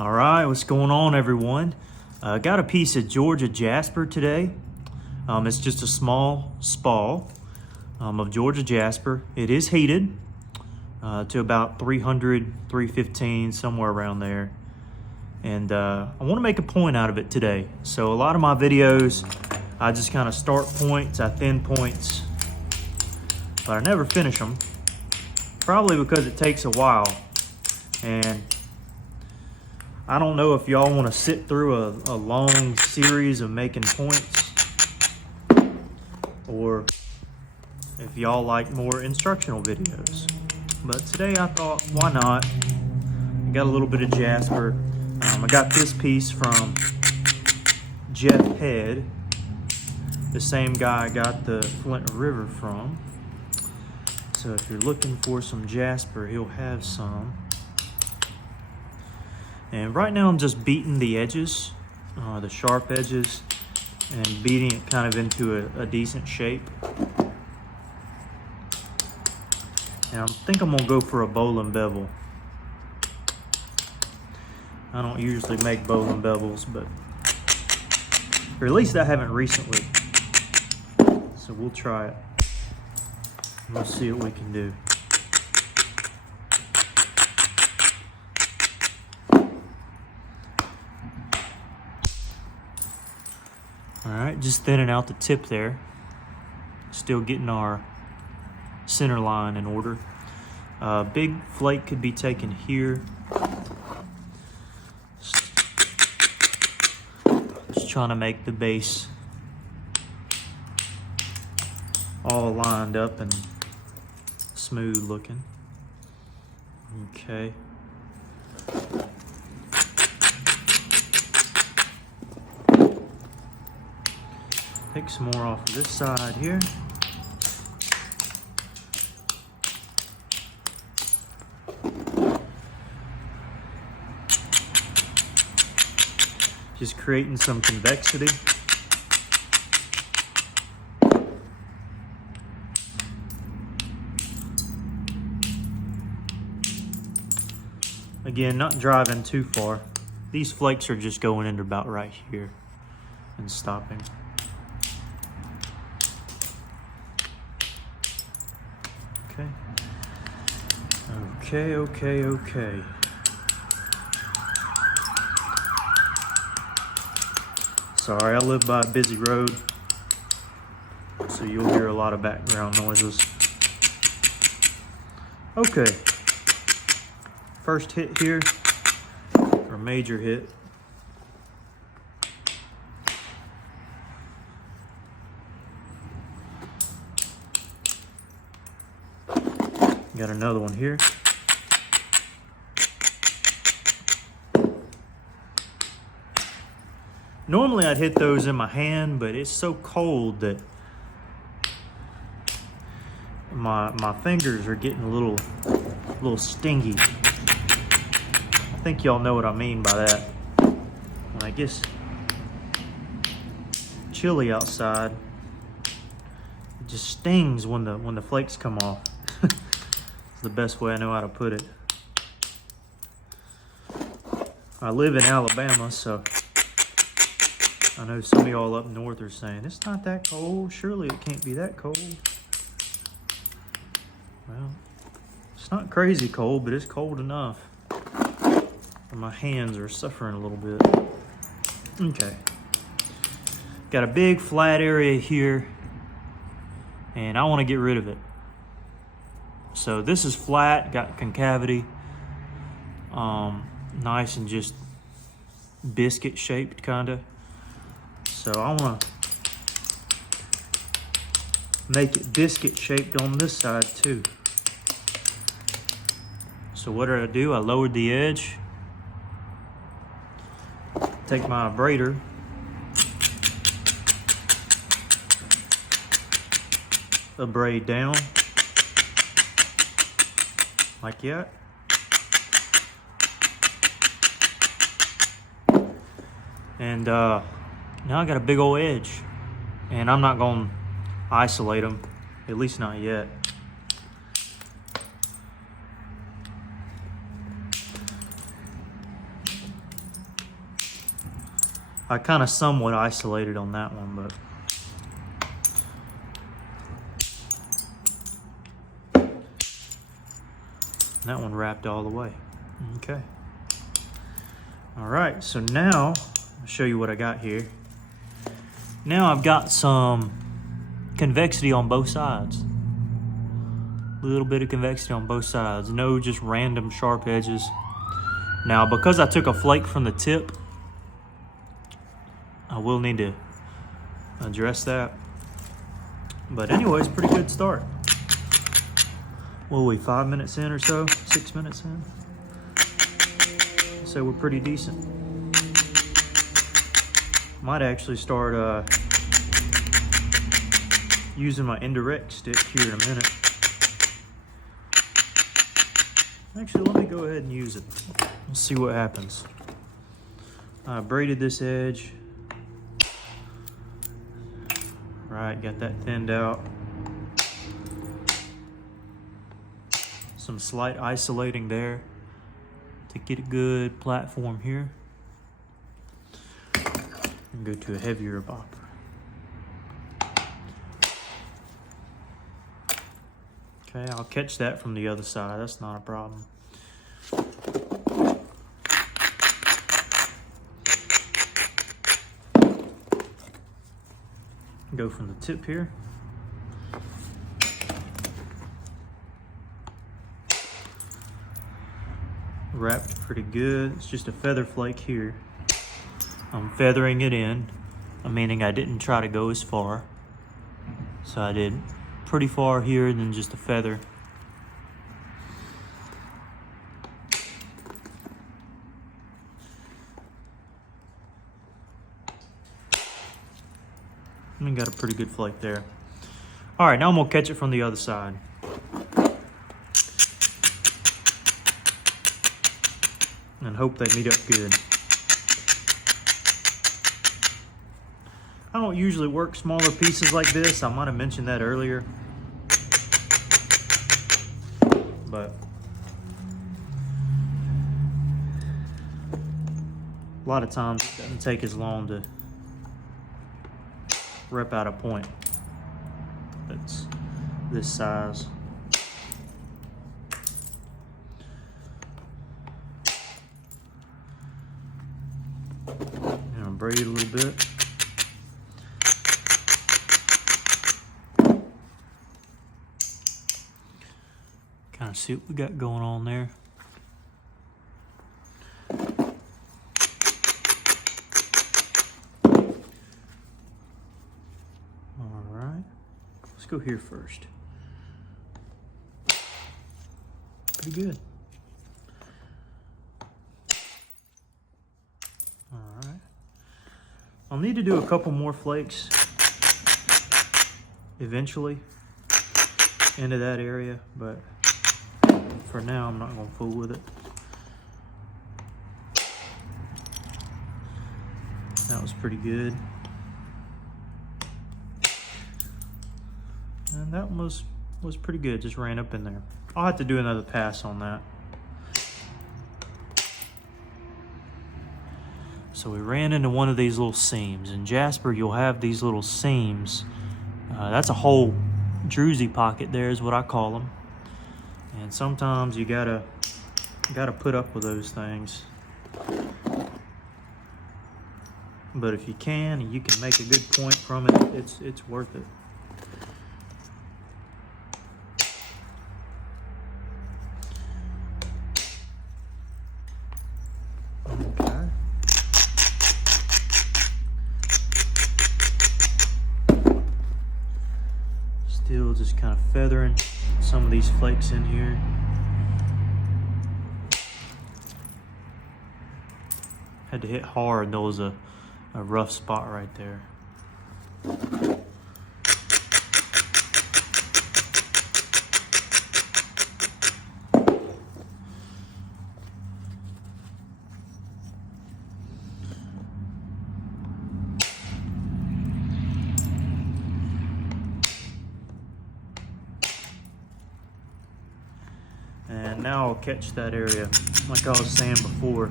All right, what's going on, everyone? Got a piece of Georgia Jasper today. It's just a small spall of Georgia Jasper. It is heated to about 300, 315, somewhere around there. And I want to make a point out of it today. So a lot of my videos, I just kind of start points, I thin points, but I never finish them. Probably because it takes a while. And I don't know if y'all want to sit through a long series of making points, or if y'all like more instructional videos. But today I thought, why not? I got a little bit of Jasper. I got this piece from Jeff Head, the same guy I got the Flint River from. So if you're looking for some Jasper, he'll have some. And right now I'm just beating the edges, the sharp edges, and beating it kind of into a decent shape. And I think I'm gonna go for a Bolen Bevel. I don't usually make Bolen Bevels, but, or at least I haven't recently. So we'll try it. We'll see what we can do. All right, just thinning out the tip there. Still getting our center line in order. Big flake could be taken here. Just trying to make the base all lined up and smooth looking. Okay. Take some more off of this side here. Just creating some convexity. Again, not driving too far. These flakes are just going into about right here and stopping. Okay. Sorry, I live by a busy road, so you'll hear a lot of background noises. Okay. First hit here, or major hit. Got another one here. Normally I'd hit those in my hand, but it's so cold that my fingers are getting a little stingy. I think y'all know what I mean by that. When I guess chilly outside, it just stings when the flakes come off. It's the best way I know how to put it. I live in Alabama, so I know some of y'all up north are saying, it's not that cold. Surely it can't be that cold. Well, it's not crazy cold, but it's cold enough. And my hands are suffering a little bit. Okay. Got a big flat area here, and I want to get rid of it. So this is flat, got concavity. Nice and just biscuit shaped, kind of. So I want to make it biscuit shaped on this side too. So what did I do? I lowered the edge. Take my abrader. Abrade down. Like that. And now I got a big old edge, and I'm not going to isolate them, at least not yet. I kind of somewhat isolated on that one, but that one wrapped all the way. Okay. All right, so now I'll show you what I got here. Now I've got some convexity on both sides. A little bit of convexity on both sides. No just random sharp edges. Now, because I took a flake from the tip, I will need to address that. But anyways, pretty good start. What are we, 5 minutes in or so? 6 minutes in? So we're pretty decent. Might actually start using my indirect stick here in a minute. Actually, let me go ahead and use it. Let's see what happens. I braided this edge. Right, got that thinned out. Some slight isolating there to get a good platform here. And go to a heavier bopper. Okay, I'll catch that from the other side. That's not a problem. Go from the tip here. Wrapped pretty good. It's just a feather flake here. I'm feathering it in, meaning I didn't try to go as far. So I did pretty far here, then just a feather. And got a pretty good flake there. All right, now I'm gonna catch it from the other side. And hope they meet up good. I don't usually work smaller pieces like this. I might have mentioned that earlier. But a lot of times it doesn't take as long to rip out a point that's this size. And I'll braid a little bit. Kind of see what we got going on there. Go here first. Pretty good. All right. I'll need to do a couple more flakes eventually into that area, but for now I'm not going to fool with it. That was pretty good. And that one was pretty good, just ran up in there. I'll have to do another pass on that. So we ran into one of these little seams. In Jasper, you'll have these little seams. That's a whole druzy pocket there is what I call them. And sometimes you gotta put up with those things. But if you can, and you can make a good point from it, it's worth it. Still just kind of feathering some of these flakes in here. Had to hit hard, there was a rough spot right there. And now I'll catch that area, like I was saying before.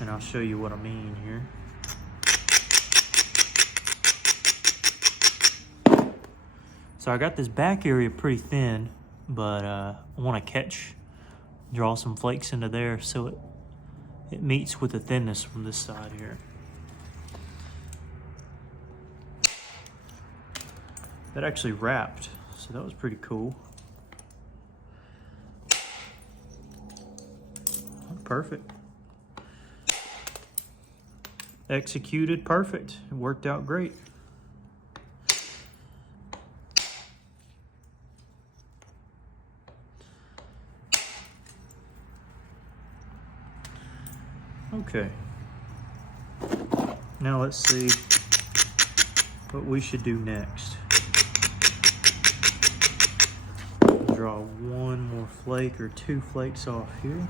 And I'll show you what I mean here. So I got this back area pretty thin, but I want to draw some flakes into there so it meets with the thinness from this side here. That actually wrapped, so that was pretty cool. Perfect. Executed perfect. It worked out great. Okay. Now let's see what we should do next. Draw one more flake or two flakes off here.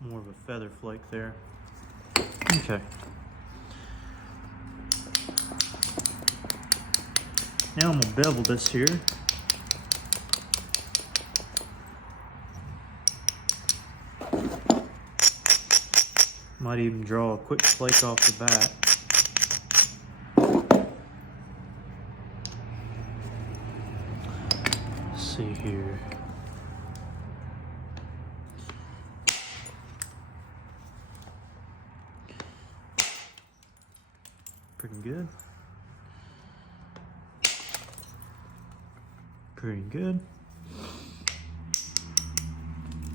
More of a feather flake there. Okay. Now I'm gonna bevel this here. Might even draw a quick flake off the bat. Let's see here. Pretty good. Pretty good.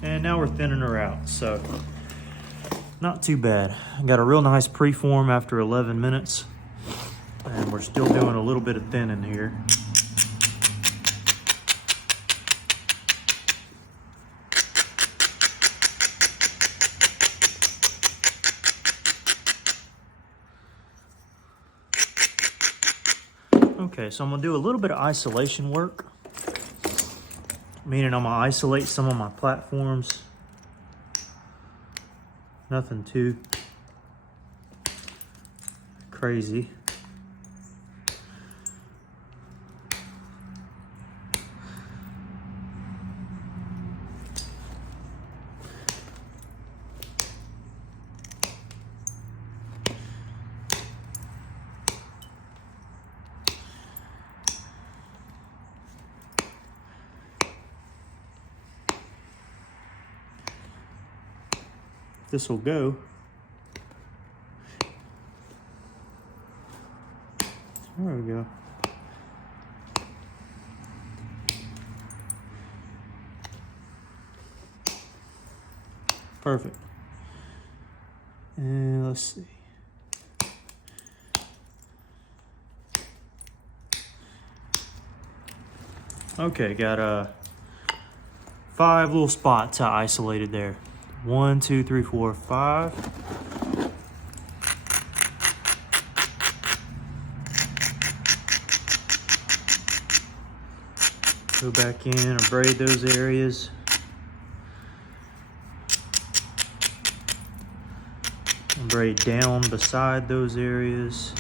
And now we're thinning her out, so not too bad. I got a real nice preform after 11 minutes, and we're still doing a little bit of thinning here. Okay, so I'm gonna do a little bit of isolation work, meaning I'm gonna isolate some of my platforms. Nothing too crazy. This will go. There we go. Perfect. And let's see. Okay, got 5 little spots I isolated there. 1, 2, 3, 4, 5. Go back in and braid those areas. And braid down beside those areas.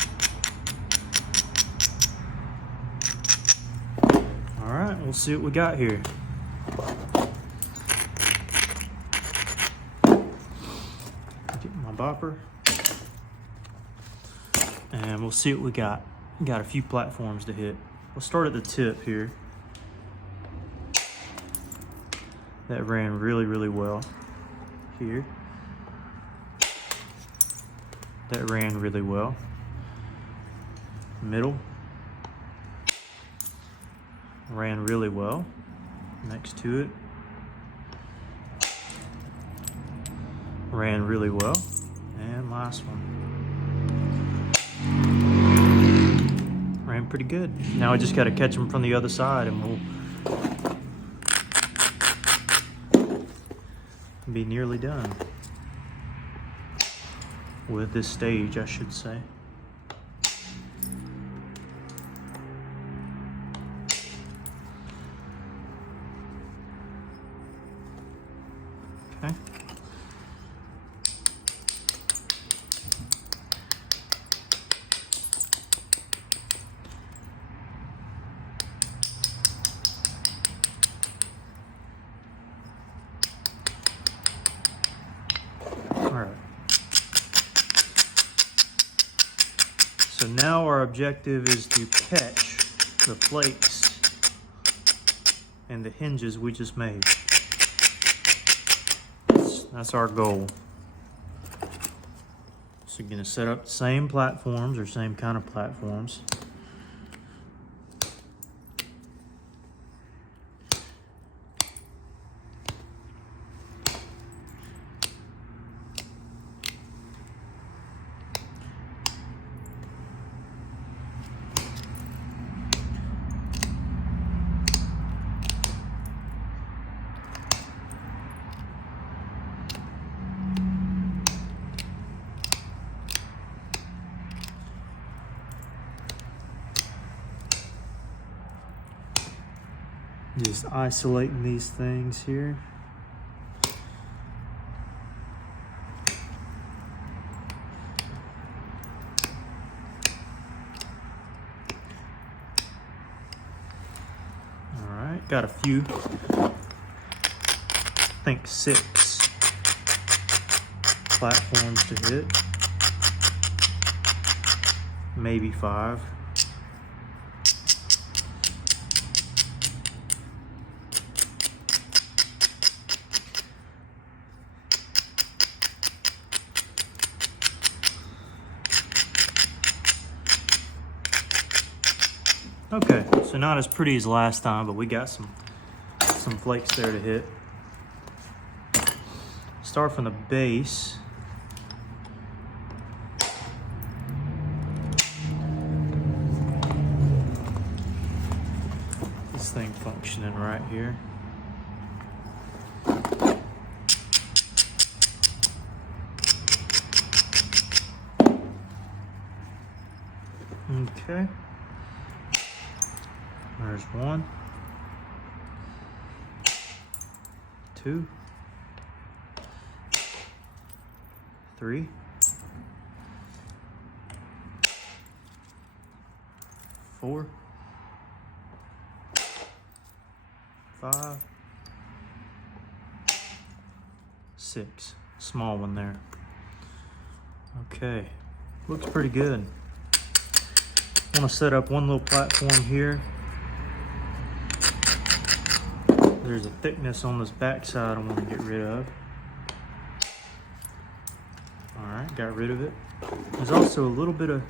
All right, we'll see what we got here. Bopper, and we'll see what we got. Got a few platforms to hit. We'll start at the tip here. That ran really, really well here. That ran really well. Middle ran really well. Next to it ran really well. And last one. Ran pretty good. Now I just got to catch them from the other side and we'll be nearly done with this stage, I should say. Okay. So now our objective is to catch the flakes and the hinges we just made. That's our goal. So you're gonna set up the same platforms or same kind of platforms. Just isolating these things here. All right, got a few, I think 6 platforms to hit, maybe 5. Okay, so not as pretty as last time, but we got some flakes there to hit. Start from the base. This thing functioning right here. Okay. There's 1, 2, 3, 4, 5, 6. Small one there. Okay, looks pretty good. I want to set up one little platform here. There's a thickness on this back side I want to get rid of. All right, got rid of it. There's also a little bit of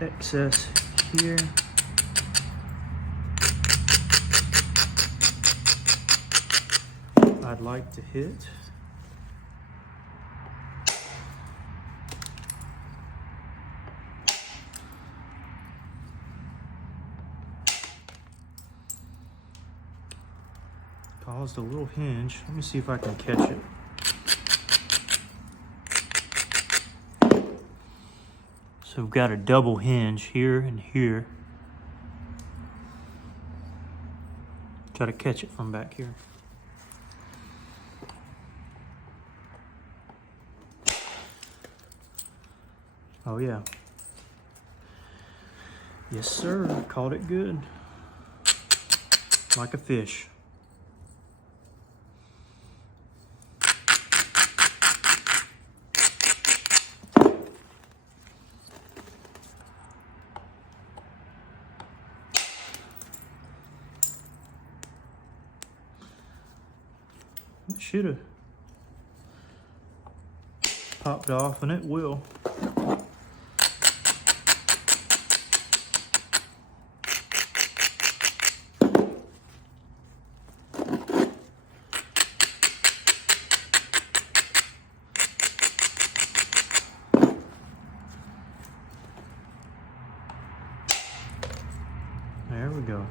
excess here. I'd like to hit. Caused a little hinge. Let me see if I can catch it. So we've got a double hinge here and here. Try to catch it from back here. Oh yeah. Yes sir, caught it good. Like a fish. It should have popped off, and it will. There we go.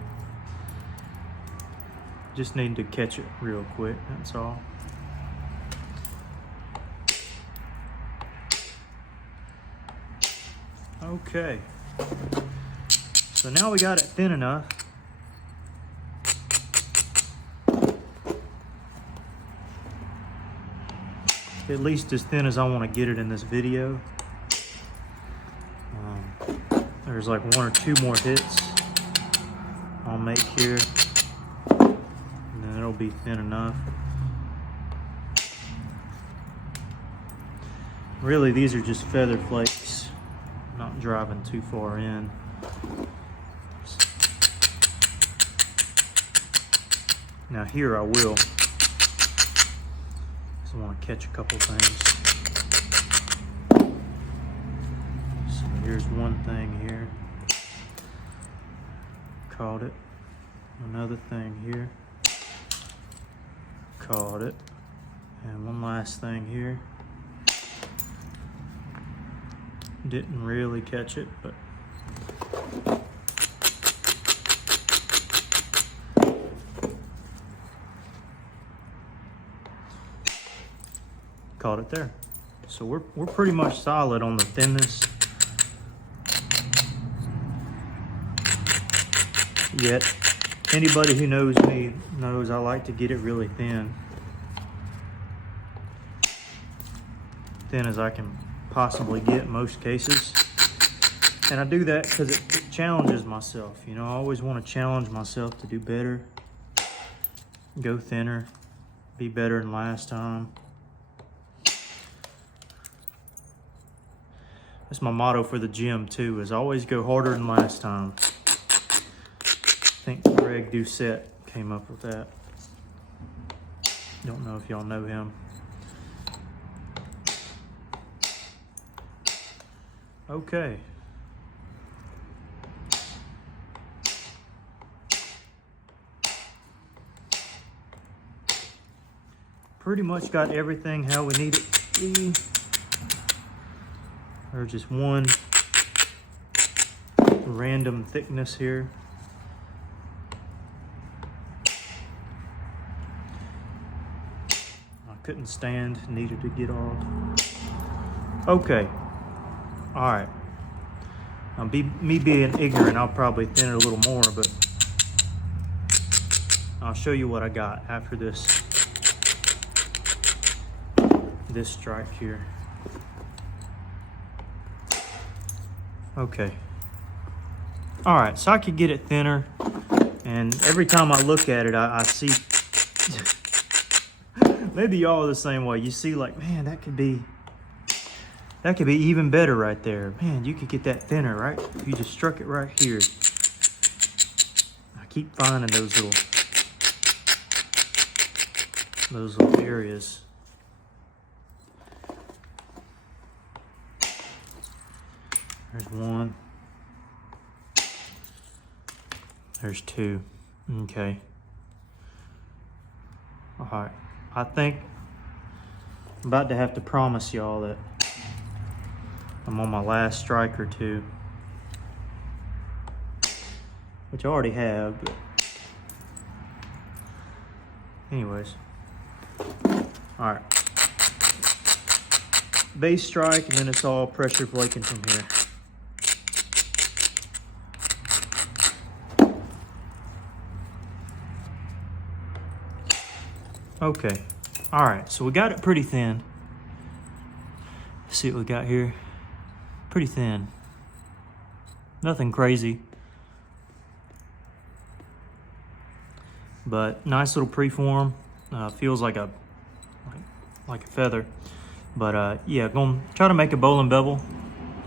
Just need to catch it real quick, that's all. Okay. So now we got it thin enough. At least as thin as I want to get it in this video. There's like 1 or 2 more hits I'll make here. And then it'll be thin enough. Really, these are just feather flakes. driving too far in. Now here I will. So I want to catch a couple things. So here's one thing here. Caught it. Another thing here. Caught it. And one last thing here. Didn't really catch it, but caught it there. So we're pretty much solid on the thinness. Yet anybody who knows me knows I like to get it really thin. Thin as I can possibly get in most cases. And I do that because it challenges myself. You know, I always want to challenge myself to do better, go thinner, be better than last time. That's my motto for the gym too, is always go harder than last time. I think Greg Doucette came up with that. Don't know if y'all know him. Okay. Pretty much got everything how we need it to be. There's just one random thickness here. I couldn't stand, needed to get off. Okay. All right. Me being ignorant, I'll probably thin it a little more, but I'll show you what I got after this strike here. Okay. All right, so I could get it thinner, and every time I look at it, I see, maybe y'all are the same way. You see like, man, that could be even better right there. Man, you could get that thinner, right? If you just struck it right here. I keep finding those little areas. There's one. There's two. Okay. All right. I think I'm about to have to promise y'all that I'm on my last strike or two, which I already have, but anyways. All right. Base strike, and then it's all pressure flaking from here. Okay. All right, so we got it pretty thin. See what we got here? Pretty thin. Nothing crazy. But nice little preform. Feels like a feather. But yeah, gonna try to make a Bolen Bevel.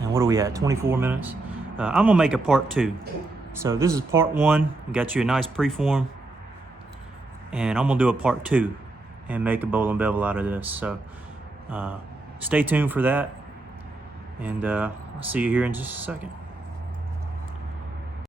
And what are we at? 24 minutes. I'm gonna make a part 2. So this is part 1. We got you a nice preform. And I'm gonna do a part 2 and make a Bolen Bevel out of this. So stay tuned for that. And I'll see you here in just a second.